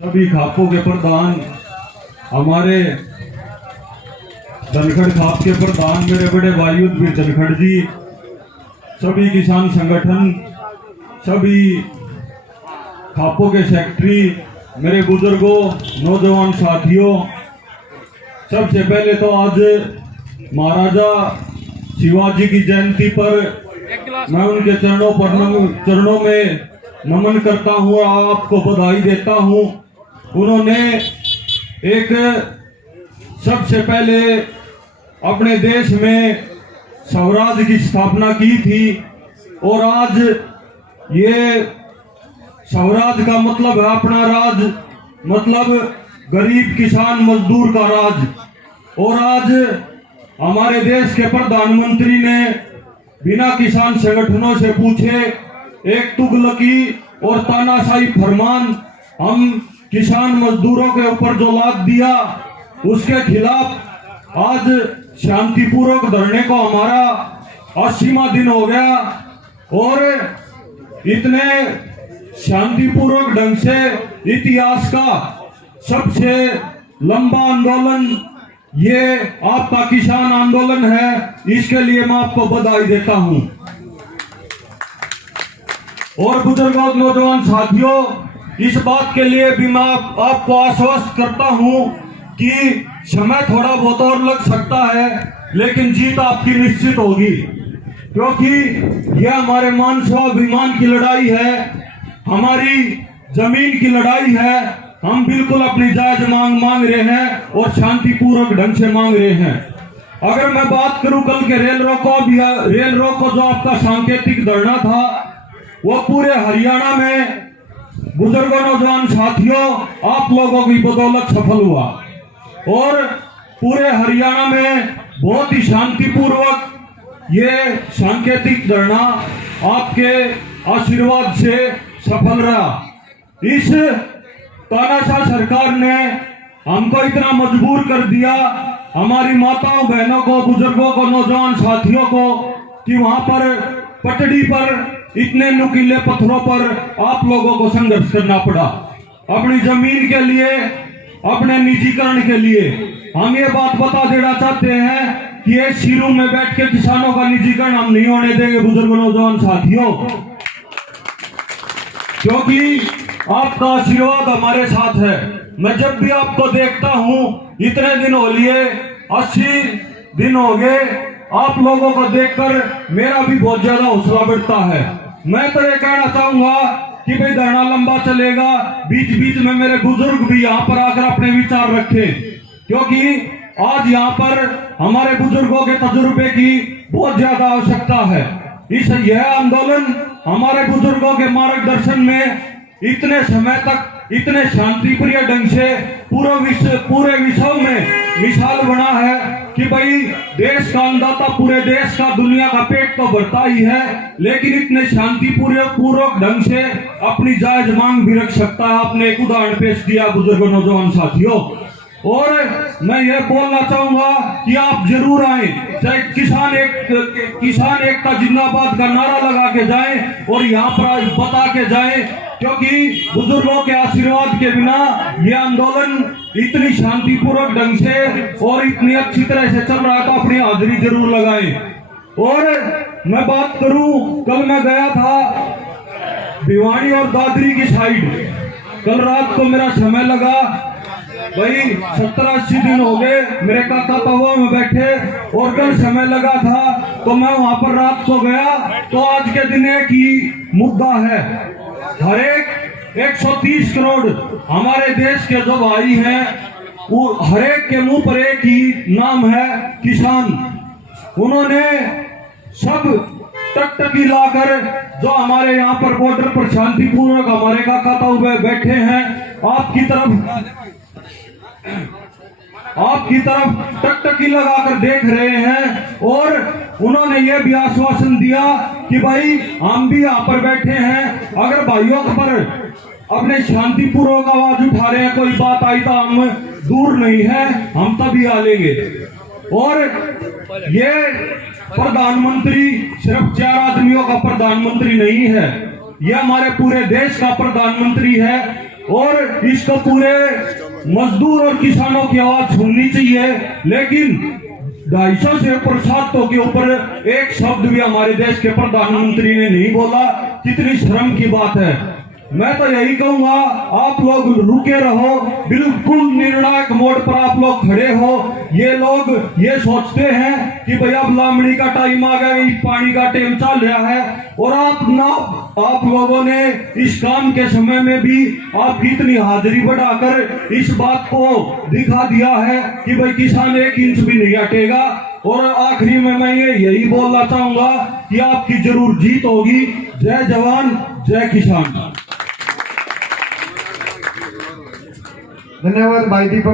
सभी खापों के प्रधान, हमारे धनखड़ खाप के प्रधान मेरे बड़े भाई उद्वीर धनखड़ जी, सभी किसान संगठन, सभी खापों के सेक्रेटरी, मेरे बुजुर्गों, नौजवान साथियों, सबसे पहले तो आज महाराजा शिवाजी की जयंती पर मैं उनके चरणों में नमन करता हूँ और आपको बधाई देता हूँ। उन्होंने एक सबसे पहले अपने देश में स्वराज की स्थापना की थी और आज ये स्वराज का मतलब है अपना राज, मतलब गरीब किसान मजदूर का राज। और आज हमारे देश के प्रधानमंत्री ने बिना किसान संगठनों से पूछे एक तुगलकी और तानाशाही फरमान हम किसान मजदूरों के ऊपर जो लाद दिया, उसके खिलाफ आज शांतिपूर्वक धरने को हमारा 80वां दिन हो गया। और इतने शांतिपूर्वक ढंग से इतिहास का सबसे लंबा आंदोलन ये आपका किसान आंदोलन है, इसके लिए मैं आपको बधाई देता हूं। और बुजुर्गों, नौजवान साथियों, इस बात के लिए भी मैं आपको आश्वस्त करता हूं कि समय थोड़ा बहुत और लग सकता है, लेकिन जीत आपकी निश्चित होगी, क्योंकि यह हमारे मान स्वाभिमान की लड़ाई है, हमारी जमीन की लड़ाई है। हम बिल्कुल अपनी जायज मांग रहे हैं और शांतिपूर्वक ढंग से मांग रहे हैं। अगर मैं बात करूं कल के रेल रोको जो आपका सांकेतिक धरना था, वो पूरे हरियाणा में बुजुर्गों, नौजवान साथियों, आप लोगों की बदौलत सफल हुआ और पूरे हरियाणा में बहुत ही शांतिपूर्वक ये सांकेतिक धरना आपके आशीर्वाद से सफल रहा। इस तानाशाह सरकार ने हमको इतना मजबूर कर दिया, हमारी माताओं, बहनों को, बुजुर्गों को, नौजवान साथियों को, कि वहां पर पटड़ी पर इतने नुकीले पत्थरों पर आप लोगों को संघर्ष करना पड़ा अपनी जमीन के लिए, अपने निजीकरण के लिए। हम ये बात बता देना चाहते हैं कि एक शिरू में बैठ के किसानों का निजीकरण हम नहीं होने देंगे बुजुर्गों, नौजवान साथियों, क्योंकि आपका आशीर्वाद हमारे साथ है। मैं जब भी आपको देखता हूं, इतने दिन हो लिए, 80 दिन हो गए, आप लोगों को देखकर मेरा भी बहुत ज्यादा हौसला बढ़ता है। मैं तो ये कहना चाहूंगा कि भाई धरना लंबा चलेगा, बीच बीच में मेरे बुजुर्ग भी यहाँ पर आकर अपने विचार रखें, क्योंकि आज यहाँ पर हमारे बुजुर्गों के तजुर्बे की बहुत ज्यादा आवश्यकता है। यह आंदोलन हमारे बुजुर्गों के मार्गदर्शन में इतने समय तक इतने शांतिप्रिय ढंग से पूरे विश्व में मिसाल बना है कि भाई देश का अन्नदाता पूरे देश का, दुनिया का पेट तो भरता ही है, लेकिन इतने शांतिपूर्वक ढंग से अपनी जायज मांग भी रख सकता है। आपने एक उदाहरण पेश किया बुजुर्गों, नौजवान साथियों। और मैं ये बोलना चाहूंगा कि आप जरूर आए, चाहे किसान एकता जिंदाबाद का नारा लगा के जाएं और यहाँ पर बता के जाएं, क्योंकि बुजुर्गों के आशीर्वाद के बिना ये आंदोलन इतनी शांतिपूर्वक ढंग से और इतनी अच्छी तरह से चल रहा था, अपनी हाजिरी जरूर लगाएं। और मैं बात करूं, कल मैं गया था भिवानी और दादरी की साइड, कल रात को मेरा समय लगा, भाई 70-80 दिन हो गए मेरे काका तवा में बैठे, और कल समय लगा था तो मैं वहां पर रात को गया। तो आज के दिन एक ही मुद्दा है, हर एक 130 करोड़ हमारे देश के जो भाई हैं, वो हर एक के मुंह पर एक ही नाम है, किसान। उन्होंने सब टकटकी लाकर जो हमारे यहाँ पर बॉर्डर पर शांतिपूर्वक हमारे काका तवा बैठे हैं, आपकी तरफ टकटकी लगाकर देख रहे हैं। और उन्होंने ये भी आश्वासन दिया कि भाई हम भी यहाँ पर बैठे हैं, अगर भाइयों पर अपने शांतिपूर्वक आवाज उठा रहे हैं, कोई बात आई तो हम दूर नहीं है, हम तभी आ लेंगे। और ये प्रधानमंत्री सिर्फ 4 आदमियों का प्रधानमंत्री नहीं है, यह हमारे पूरे देश का प्रधानमंत्री है। और इसको पूरे मजदूर और किसानों की आवाज सुननी चाहिए। लेकिन 250 से प्रसादों के ऊपर एक शब्द भी हमारे देश के प्रधानमंत्री ने नहीं बोला। कितनी शर्म की बात है। मैं तो यही कहूंगा, आप लोग रुके रहो, बिल्कुल निर्णायक मोड़ पर आप लोग खड़े हो। ये लोग ये सोचते हैं कि भाई अब लामड़ी का टाइम आ गया, पानी का टाइम चल रहा है, और आप लोगों ने इस काम के समय में भी आपकी इतनी हाजिरी बढ़ाकर इस बात को दिखा दिया है कि भाई किसान 1 इंच भी नहीं हटेगा। और आखिरी में मैं यही बोलना चाहूंगा कि आपकी जरूर जीत होगी। जय जवान, जय किसान। धन्यवाद भाई दीपक।